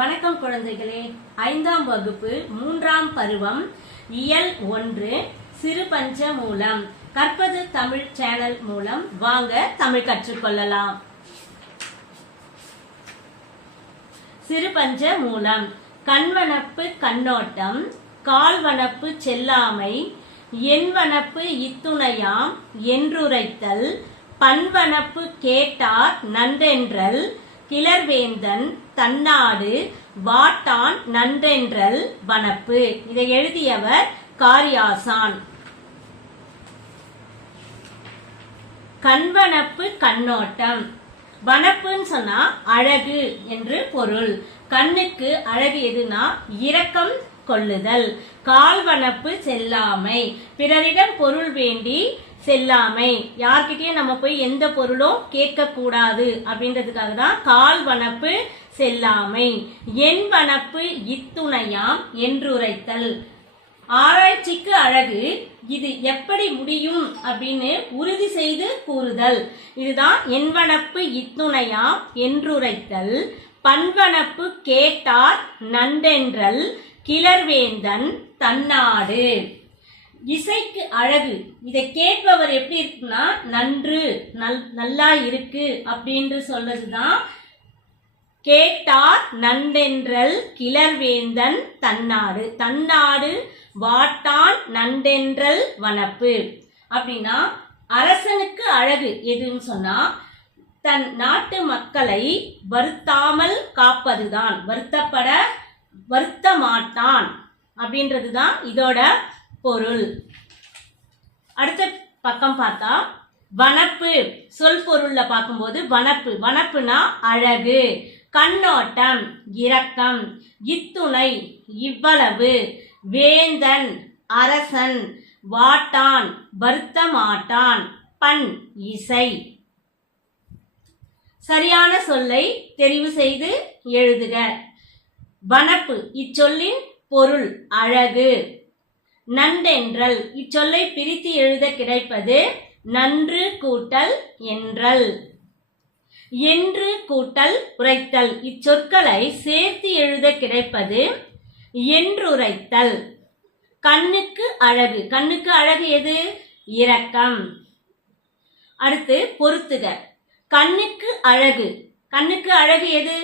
வணக்கம் குழந்தைகளே. 5ஆம் வகுப்பு 3ஆம் பருவம் இயல் 1 சிறு பஞ்ச மூலம் கற்பது தமிழ் சேனல் மூலம் வாங்க தமிழ் கற்றுக்கொள்ளலாம். சிறு பஞ்ச மூலம்: கண்வனப்பு கண்ணோட்டம், கால்வனப்பு செல்லாமை, எண்வனப்பு இத்துணையாம் என்றுரைத்தல், பண்வனப்பு கேட்டார் நன்றென்றல், கிளர்வேந்தன் தன்னாடு வாட்டான் நன்றென்றல் வனப்பு. இதை எழுதியவர் காரியாசான். கண்வனப்பு கண்ணோட்டம். வனப்புன்னு சொன்னா அழகு என்று பொருள். கண்ணுக்கு அழகு எதுனா இரக்கம் கொள்ளுதல். கால்வனப்பு செல்லாமை, பிறரிடம் பொருள் வேண்டி செல்லாமை, யார்கிட்டயும் நம்ம போய் எந்த பொருளும் கேட்க கூடாது அப்படின்றதுக்காக தான் கால்வனப்பு செல்லாமை. எண்வனப்பு இத்துணையாம் என்றுரைத்தல், ஆராய்ச்சிக்கு அழகு இது எப்படி முடியும் அப்படின்னு உறுதி செய்து கூறுதல். இதுதான் எண்வனப்பு இத்துணையாம் என்றுரைத்தல். பண்வனப்பு கேட்டார் நன்றென்றல், கிளர்வேந்தன் தன்னாடு. இசைக்கு அழகு, இதை கேட்பவர் எப்படி இருக்குன்னா நன்று நல்லா இருக்கு அப்படின்னு சொல்றதுதான் கேட்டார் நன்றென்றல், கிளர்வேந்தன் தன்னாடு. தன்னாடு வாட்டான் நன்றென்றல் வனப்பு. அப்படின்னா அரசனுக்கு அழகு எதுன்னு சொன்னா தன் நாட்டு மக்களை வருத்தாமல் காப்பதுதான். வருத்த மாட்டான் அப்படின்றதுதான் இதோட பொருள். அடுத்த பக்கம் பார்த்தா வனப்பு சொல் பொருள்ல பார்க்கும்போது வனப்புனா அழகு, கண்ணோட்டம் இரக்கம், இத்துணை இவ்வளவு, வேந்தன் அரசன், வாட்டான் வருத்த மாட்டான், பண் இசை. சரியான சொல்லை தெரிவு செய்து எழுதுக. வனப்பு இச்சொல்லின் பொருள் அழகு. நன்றென்றல் இச்சொல்லை பிரித்து எழுத கிடைப்பது நன்று கூட்டல் என்றல். என்று கூட்டல் உரைத்தல் இச்சொற்களை சேர்த்து எழுத கிடைப்பது என்றுரைத்தல். கண்ணுக்கு அழகு எது? இரக்கம். அடுத்து பொருத்துக. கண்ணுக்கு அழகு எது?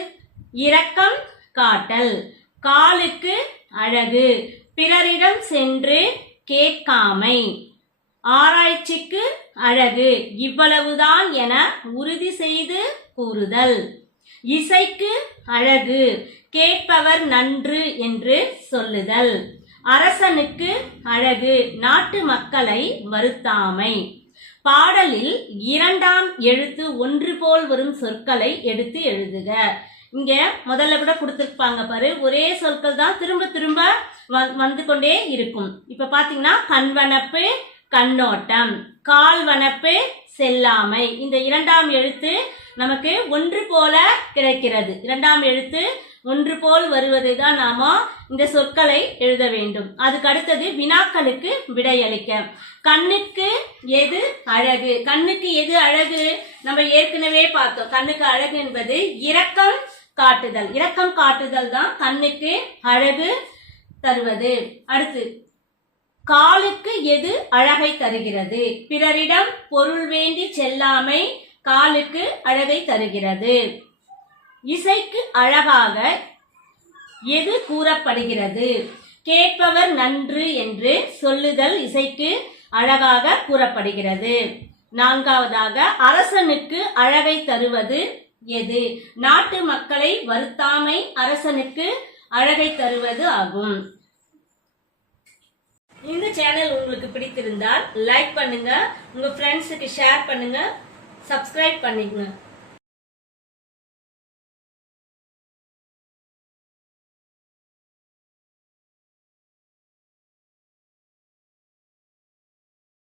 இரக்கம் காட்டல். காலுக்கு அழகு பிறரிடம் சென்று கேட்காமை. ஆராய்ச்சிக்கு அழகு இவ்வளவுதான் என உறுதி செய்து கூறுதல். இசைக்கு அழகு கேட்பவர் நன்று என்று சொல்லுதல். அரசனுக்கு அழகு நாட்டு மக்களை வருத்தாமை. பாடலில் 2ஆம் எழுத்து ஒன்று போல் வரும் சொற்களை எடுத்து எழுதுக. இங்க முதல்ல கூட கொடுத்திருப்பாங்க பாரு, ஒரே சொற்கள் தான் திரும்ப திரும்ப வந்து கொண்டே இருக்கும். இப்ப பாத்தீங்கன்னா கண்வனப்பு கண்ணோட்டம், கால்வனப்பு செல்லாமை. இந்த 2ஆம் எழுத்து நமக்கு ஒன்று போல கிடைக்கிறது. 2ஆம் எழுத்து ஒன்று போல் வருவதை தான் நாம இந்த சொற்களை எழுத வேண்டும். அதுக்கு அடுத்தது வினாக்களுக்கு விடையளிக்க. கண்ணுக்கு எது அழகு? கண்ணுக்கு எது அழகு? நம்ம ஏற்கனவே பார்த்தோம். கண்ணுக்கு அழகு என்பது இரக்கம் காட்டுதல். இரக்கம் காட்டுதல் தான் கண்ணுக்கு அழகு தருவது. அடுத்து காலுக்கு எது அழகை தருகிறது? பிறரிடம் பொருள் வேண்டி செல்லாமை காலுக்கு அழகை தருகிறது. இசைக்கு அழகாக எது கூறப்படுகிறது? கேட்பவர் நன்று என்று சொல்லுதல் இசைக்கு அழகாக கூறப்படுகிறது. 4வதாக அரசனுக்கு அழகை தருவது எது? நாட்டு மக்களை வருத்தாமை அரசனுக்கு அழகை தருவது ஆகும். இந்த சேனல் உங்களுக்கு பிடித்திருந்தால் லைக் பண்ணுங்க, உங்க ஃப்ரெண்ட்ஸுக்கு ஷேர் பண்ணுங்க, சப்ஸ்கிரைப் பண்ணிக்கங்க.